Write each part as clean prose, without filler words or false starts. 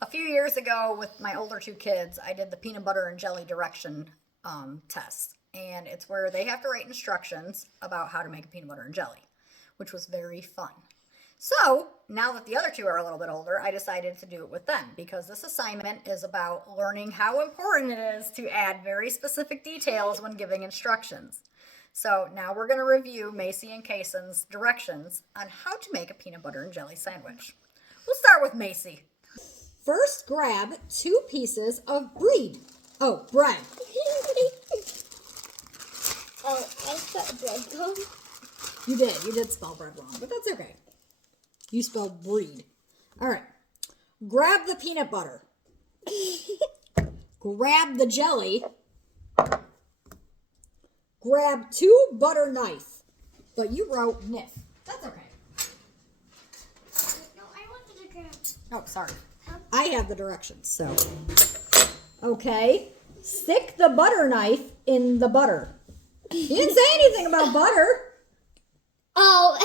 A few years ago with my older two kids, I did the peanut butter and jelly direction test. And it's where they have to write instructions about how to make a peanut butter and jelly, which was very fun. So now that the other two are a little bit older, I decided to do it with them because this assignment is about learning how important it is to add very specific details when giving instructions. So now we're going to review Macy and Kaysen's directions on how to make a peanut butter and jelly sandwich. We'll start with Macy. First, grab 2 pieces of bread. Oh, I spelled bread wrong. You did spell bread wrong, but that's okay. You spelled breed. All right. Grab the peanut butter. Grab the jelly. Grab 2 butter knife. But you wrote kniff. That's okay. No, I wanted to grab. Oh, sorry. I have the directions, so. Okay. Stick the butter knife in the butter. You didn't say anything about butter. Oh,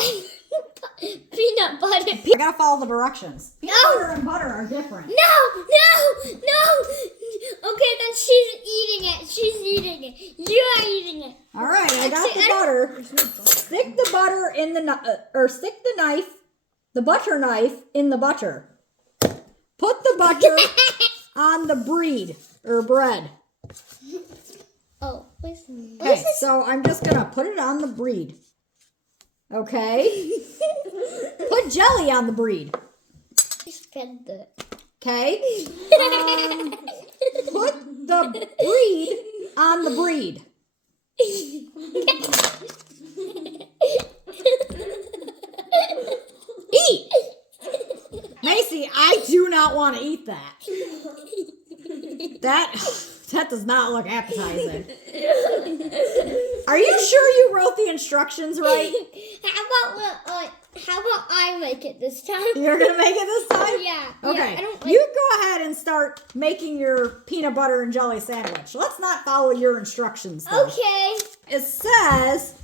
peanut butter. I gotta follow the directions. Peanut butter and butter are different. No. Okay, then she's eating it. You are eating it. All right, I got the butter. Stick the butter in the stick the butter knife in the butter. Put the butter on the bread. Oh, listen. Okay, so I'm just gonna put it on the bread. Okay. Put jelly on the bread. Spread the. Okay. Put the bread on the bread. Eat! Macy, I do not want to eat that. That does not look appetizing. Are you sure you wrote the instructions right? How about I make it this time? You're going to make it this time? Yeah. Okay. Yeah, You go ahead and start making your peanut butter and jelly sandwich. Let's not follow your instructions, though. Okay. It says,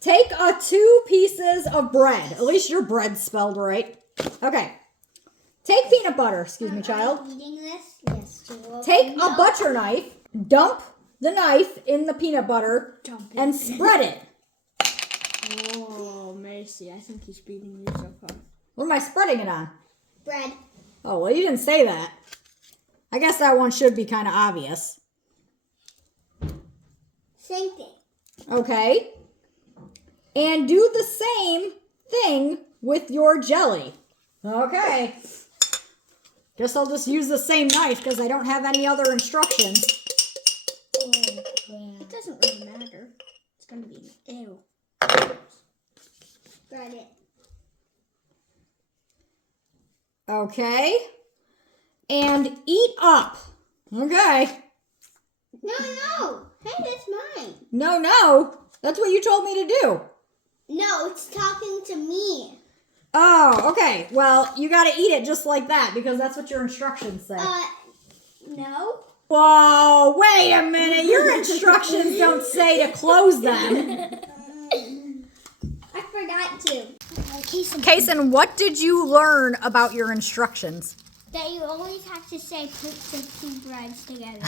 take 2 pieces of bread. At least your bread's spelled right. Okay. Take peanut butter. Excuse me, child. Eating this? Yes. Take a butter knife. Dump the knife in the peanut butter and spread it. Oh, Macy, I think he's beating you so far. What am I spreading it on? Bread. Oh, well, you didn't say that. I guess that one should be kind of obvious. Same thing. Okay. And do the same thing with your jelly. Okay. Guess I'll just use the same knife because I don't have any other instructions. It doesn't really matter. It's going to be an ew. Spread it. Okay. And eat up. Okay. No. Hey, that's mine. No. That's what you told me to do. No, it's talking to me. Oh, okay. Well, you got to eat it just like that because that's what your instructions say. No. Whoa, wait a minute. Your instructions don't say to close them. I forgot to. Kaysen, what did you learn about your instructions? That you always have to say put the 2 breads together.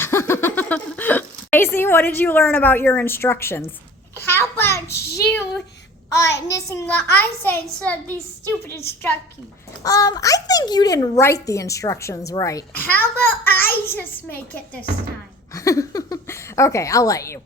Macy, what did you learn about your instructions? How about you missing what I say instead of these stupid instructions? I think you didn't write the instructions right. How about I just make it this time? Okay, I'll let you.